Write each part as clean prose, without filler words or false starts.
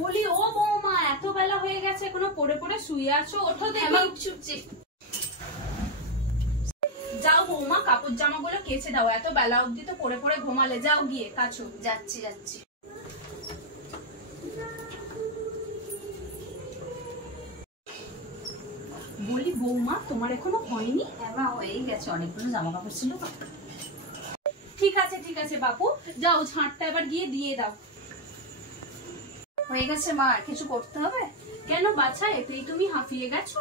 বলি ও বৌমা, এত বেলা হয়ে গেছে এখনো পড়ে পড়ে শুয়ে আছো, ওঠো দেখি। যাও বৌমা, কাপড় জামাগুলো কেচে দাও, এত বেলা অবধি তো পড়ে পড়ে ঘুমালে। যাও গিয়ে কাছো। যাচ্ছি যাচ্ছি। বলি বৌমা, তোমার এখনো হয়নি? হ্যাঁ মা, হয়েই গেছে, অনেকগুলো জামা কাপড় ছিল। ঠিক আছে বাপু, যাও ঝাঁটটা এবার গিয়ে দিয়ে দাও। হয়ে গেছে মা, আর কিছু করতে হবে? কেন বাছা, এতেই তুমি হাঁফিয়ে গেছো?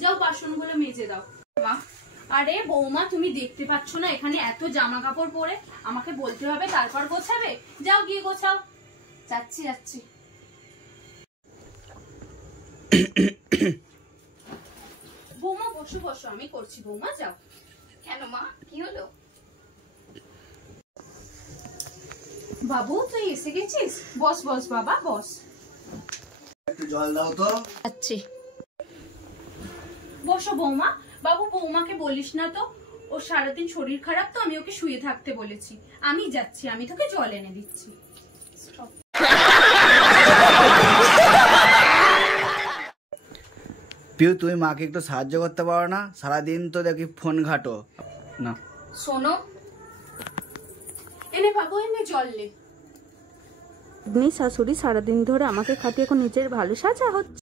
যাও বাসনগুলো মেজে দাও। মা, আরে বৌমা, তুমি দেখতে পাচ্ছ না এখানে এত জামা কাপড় পরে? আমাকে বলতে হবে তারপর গোছাবে। যাও গিয়ে গোছাও। যাচ্ছি যাচ্ছি। বৌমা বসো বসো, আমি করছি। বৌমা যাও। কেন মা, কি হলো? বাবু তুই এসে গেছিস? বস বস বাবা বস। একটু জল দাও তো। যাচ্ছি। বসো বৌমা। বাবু বৌমাকে বলিস না তো, ও সারাদিন শরীর খারাপ তো, আমি ওকে শুয়ে থাকতে বলেছি। আমি যাচ্ছি, আমি তোকে জল এনে দিচ্ছি। পিউ, তুমি মাকে একটু সাহায্য করতে পারো না? সারাদিন তো দেখি ফোন ঘাটো না। শোনো, এনে বাবু, এনে জল নে। শাশুড়ি সারাদিন ধরে আমাকে খাটিয়ে এখন নিজের ভালো সাজা হচ্ছে।